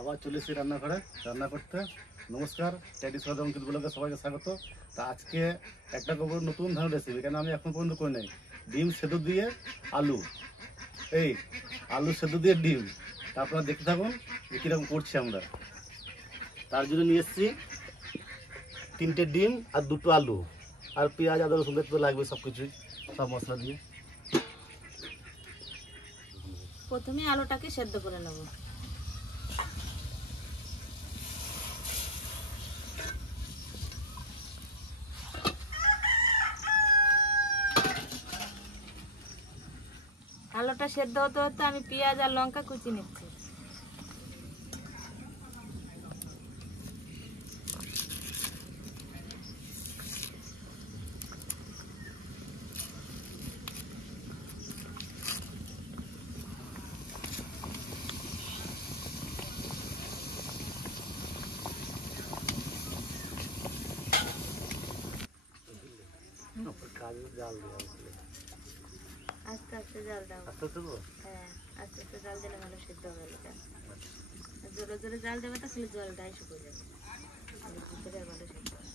আবার চলে এসেছি রান্নাঘরে রান্না করতে। নমস্কার, ট্র্যাডিশনাল অঙ্কিত ব্লগে সবাইকে স্বাগত। তা আজকে একটা করবো নতুন ধরনের রেসিপি, কেন আমি এখন পর্যন্ত করে নেই। ডিম সেদ্ধ দিয়ে আলু, এই আলু সেদ্ধ দিয়ে ডিম। তা আপনারা দেখতে থাকুন যে কীরকম করছি আমরা। তার জন্য নিয়ে এসেছি 3টে ডিম আর 2টো আলু আর পেঁয়াজ, আদা, রসুন তো লাগবে, সব কিছুই, সব মশলা দিয়ে। প্রথমে আলুটাকে সেদ্ধ করে নেব। আলুটা সেদ্ধ হতে হতে আমি পেঁয়াজ আর লঙ্কা কুচি নিচ্ছি। আস্তে আস্তে জাল দাও। হ্যাঁ, আস্তে আস্তে জাল দিলে ভালো সেদ্ধ হবে আলুটা। জোরে জোরে জাল দেবে তো খালি জলটাই শুকিয়ে যাবে, ভিতরে আর ভালো সেদ্ধ হবে।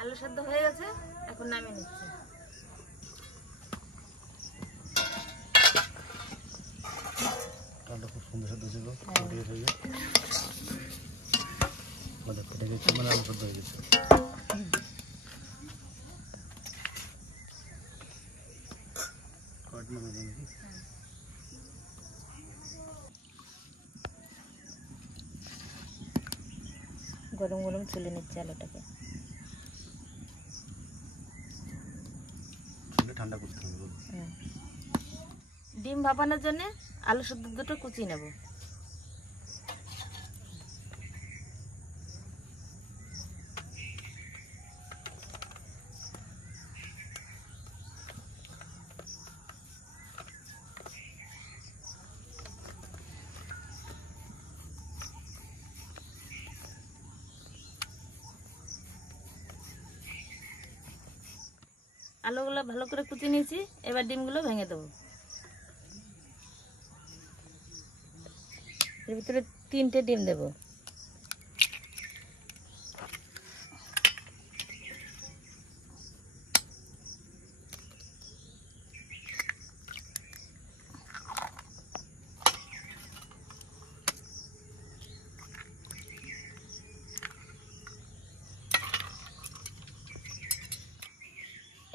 আলু সেদ্ধ হয়ে গেছে, এখন নামিয়ে নিচ্ছি। আলু খুব সুন্দর সেদ্ধ ছিল, মানে আলু সেদ্ধ হয়ে গেছে। গরম গরম ছুলে নিচ্ছে আলুটাকে। ঠান্ডা করতে হবে। ডিম ভাপানোর জন্য আলু সেদ্ধ দুটো কুচি নেব। আলুগুলো ভালো করে কুচি নিয়েছি, এবার ডিমগুলো ভেঙে দেবো। এর ভিতরে 3টে ডিম দেব।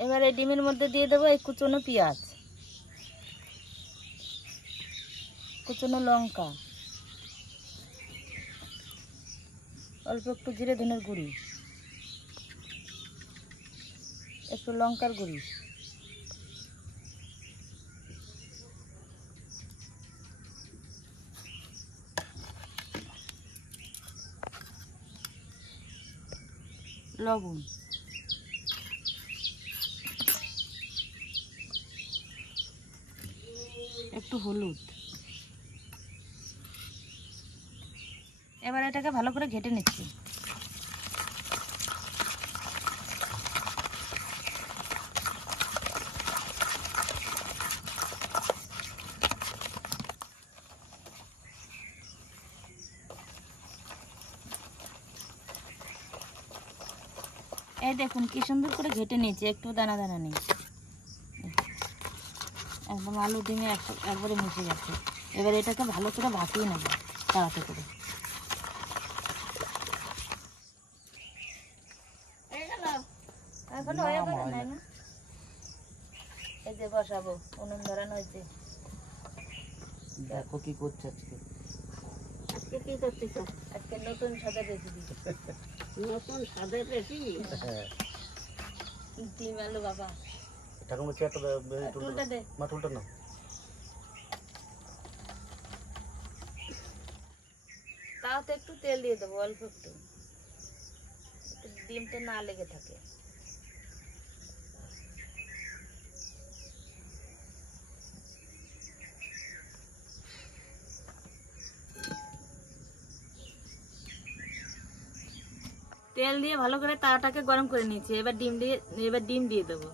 এবার এই ডিমের মধ্যে দিয়ে দেবো এই কুচনো পেঁয়াজ, কুচনো লঙ্কা, অল্প একটু জিরে ধনের গুঁড়ি, একটু লঙ্কার গুঁড়ি, লবণ, একটু হলুদ। এবার এটাকে ভালো করে ঘেটে নিচ্ছি। এই দেখুন কি সুন্দর করে ঘেটে নিয়েছি, একটু দানা দানা নেই, একদম আলু ডিমে একবারে মিশে যাচ্ছে। এবার এটাকে ভালো করে ভাপিয়ে নেব তাড়াতাড়ি করে। এখনো হয়ে গেল না, এই যে বসাবো, উনুন ধরানো হয়েছে। দেখো কি করছে আজকে। আজকে কি করতেছ? আজকে নতুন স্বাদের রেসিপি। নতুন স্বাদের রেসিপি? হ্যাঁ, ডিম আলু বাবা। ঠাকুমা চেয়ারটা টুলটা দে। মা টুলটা নাও। তা তাওতে একটু তেল দিয়ে দেবো, অল্প একটু, ডিমটা না লেগে থাকে। তেল দিয়ে ভালো করে তাওয়াটাকে গরম করে নিয়েছি। এবার ডিম দিয়ে দেবো।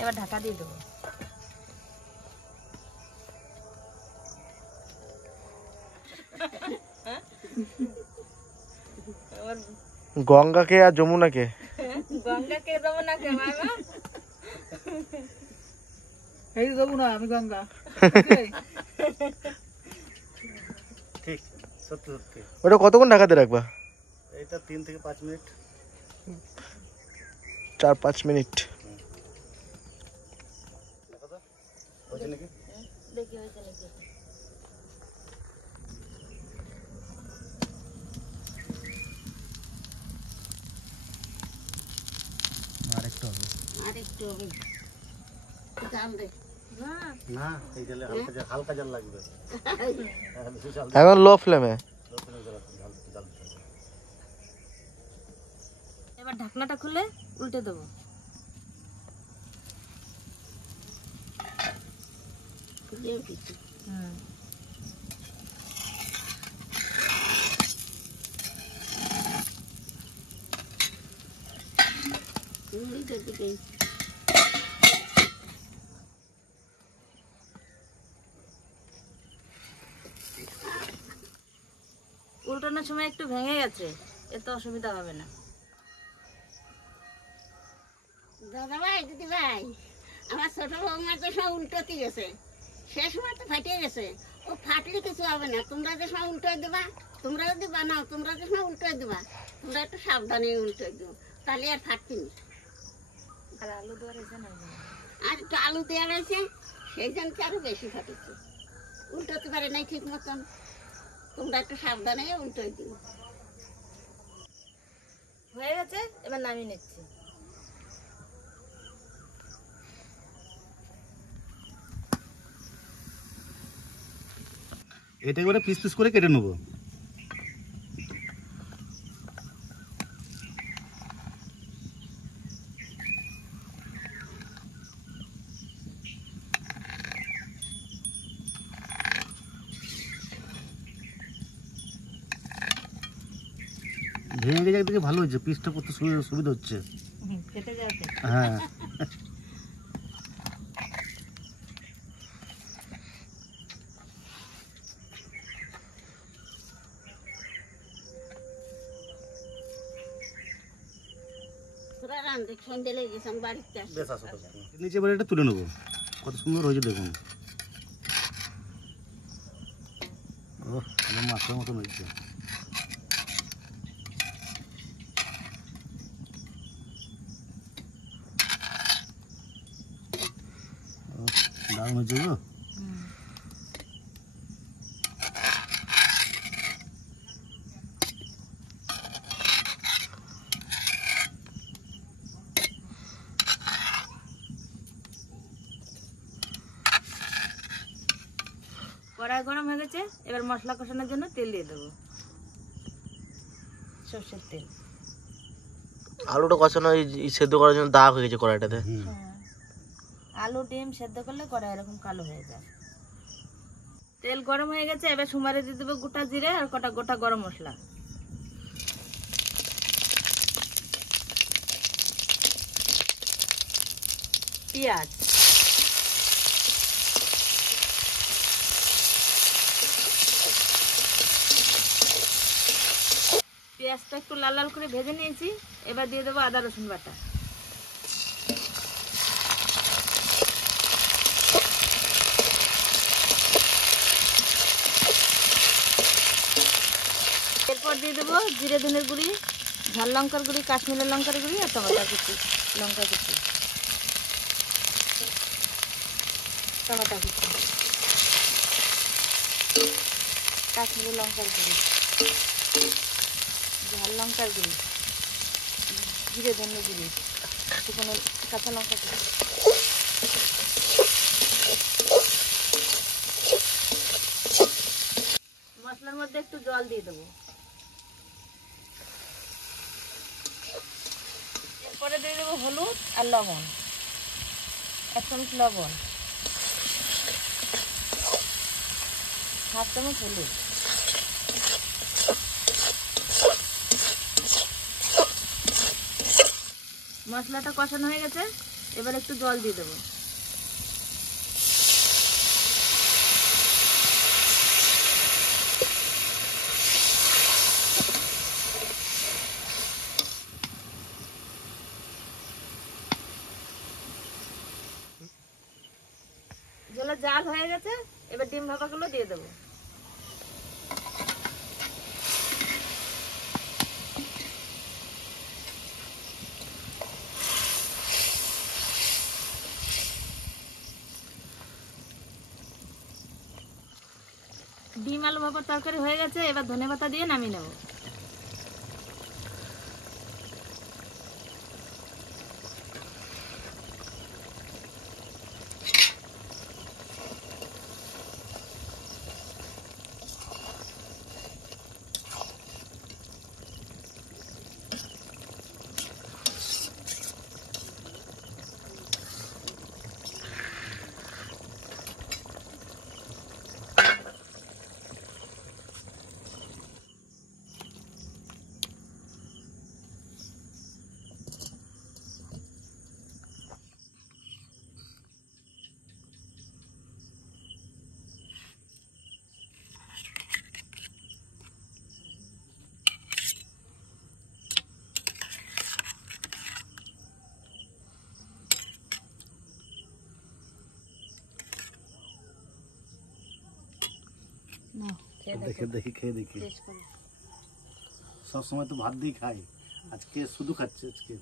এবার ঢাকা দিয়ে দেবো। গঙ্গাকে আর যমুনাকে? গঙ্গাকে যমুনাকে বাবা, এই যমুনা আমি গঙ্গা। ঠিক, সত্যি সত্যি। ওটা কতক্ষণ ঢাকাতে রাখবা? এটা 3 থেকে 5 মিনিট। 4-5 মিনিট। হয়েছে নাকি? দেখি হয়েছে নাকি। আরেকটু হবে। আরেকটু হবে, জাল দে। না, এই জালে হালকা জাল লাগবে। বেশি জাল এখন লো ফ্লেমে। জাল। এবার ঢাকনাটা খুলে উল্টে দেবো। হুম, উল্টানোর সময় একটু ভেঙে গেছে, এত অসুবিধা হবে না। দাদা ভাই, দিদি ভাই, আমার ছোট বৌমা তো সব উল্টোতে গেছে, সে সময় তো ফাটিয়ে গেছে। ও ফাটলে কিছু হবে না, তোমরা যে সময় উল্টোয় দেবা, তোমরা যদি বানাও তোমরা যে সময় উল্টোয় দেবা, তোমরা একটু সাবধানে উল্টোয় দেবো, তাহলে আর ফাটবে না। আর আলু দেওয়ার হয়েছে না? আর একটু আলু দেওয়া রয়েছে, সেই জন্য আরো বেশি ফাটেছে, উল্টোতে পারে নাই ঠিক মতন। তোমরা একটু সাবধানে উল্টোয় দিও। হয়ে গেছে, এবার নামিয়ে নিচ্ছি। এটা এবারে পিস পিস করে কেটে নেবো। ভেঙে গেছে থেকে ভালো হয়েছে, পিসটা করতে সুবিধা হচ্ছে। কেটে যাবে। হ্যাঁ, তোরা রান্ধে সন্ধ্যে লেগে গেছে, আমি বাড়িতে আসি। বেশ আসো। নিচে এবারে এটা তুলে নেবো, কত সুন্দর হয়েছে দেখুন। ও, মাছের মতন হয়েছে। দারুণ হয়েছে গো। কড়াই গরম হয়ে গেছে, এবার মশলা কষানোর জন্য তেল দিয়ে দেবো, সর্ষের তেল। আলুটা কষানো সেদ্ধ করার জন্য দাগ হয়ে গেছে কড়াইটাতে। আলু ডিম সেদ্ধ করলে কড়াই এরকম কালো হয়ে যায়। তেল গরম হয়ে গেছে, এবার সুমারে দিয়ে দেবো গোটা জিরে আর কটা গোটা গরম মশলা। পেঁয়াজ, পেঁয়াজটা একটু লাল লাল করে ভেজে নিয়েছি, এবার দিয়ে দেবো আদা রসুন বাটা। এরপর দিয়ে দেবো জিরে ধনের গুঁড়ি, ঝাল লঙ্কার গুঁড়ি, কাশ্মীরের লঙ্কার গুঁড়ি আর টমেটো কুচি, লঙ্কা কুচি, টমেটো কুচি, কাশ্মীরি লঙ্কার গুঁড়ি, ঝাল লঙ্কার গুঁড়ি, জিরে ধনের গুঁড়ি, শুকনো কাঁচা লঙ্কা দিই। মশলার মধ্যে একটু জল দিয়ে দেবো। এরপরে দিয়ে দেবো হলুদ আর লবণ, 1 চামচ লবণ, 1/2 চামচ হলুদ। মশলাটা কষানো হয়ে গেছে, এবার একটু জল দিয়ে দেবো। জলে জাল হয়ে গেছে, এবার ডিম ভাপাগুলো দিয়ে দেবো। ডিম আলু ভাপার তরকারি হয়ে গেছে, এবার ধনেপাতা দিয়ে নামিয়ে নেব। খেয়ে দেখি সব সময় তো ভাত দিয়ে খাই, আজকে শুধু খাচ্ছি। আজকে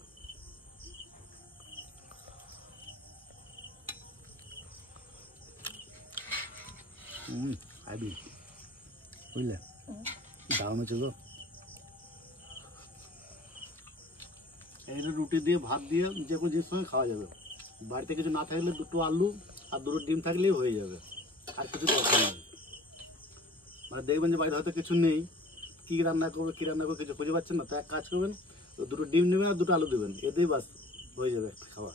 খাবি বুঝলে, দারুণ হচ্ছে গো। এইটা রুটি দিয়ে ভাত দিয়ে যে কোনো জিনিস সঙ্গে খাওয়া যাবে। বাড়িতে কিছু না থাকলে 2টো আলু আর 2টো ডিম থাকলেই হয়ে যাবে, আর কিছু দরকার নেই। মানে দেখবেন যে বাড়িতে হয়তো কিছু নেই, কি রান্না করবে কিছু খুঁজে পাচ্ছেন না, তো এক কাজ করবেন, 2টো ডিম নেবেন আর 2টো আলু দেবেন, এতেই বাস হয়ে যাবে খাওয়া।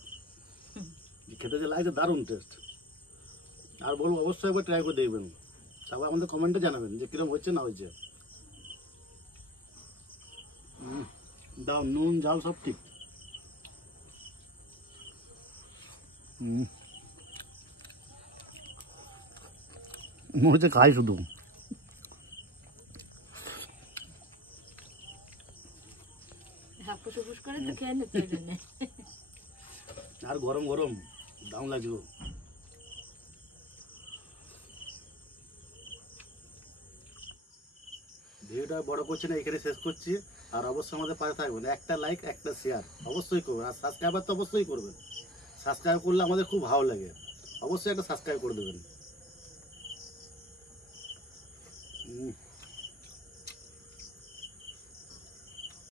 খেতে যে লাগছে দারুণ টেস্ট। আর বলবো অবশ্যই একবার ট্রাই করে দেখবেন, তারপর আমাদের কমেন্টে জানাবেন যে কিরকম হচ্ছে না হয়েছে। দাও, নুন ঝাল সব ঠিক। মনে হচ্ছে খাই শুধু। আর গরম গরম দাম লাগবে। ভিডিওটা বড় করছি না, এখানে শেষ করছি। আর অবশ্যই আমাদের পাশে থাকবেন, একটা লাইক একটা শেয়ার অবশ্যই করবেন, আর সাবস্ক্রাইবার তো অবশ্যই করবেন। সাবস্ক্রাইব করলে আমাদের খুব ভালো লাগে, অবশ্যই একটা সাবস্ক্রাইব করে দেবেন।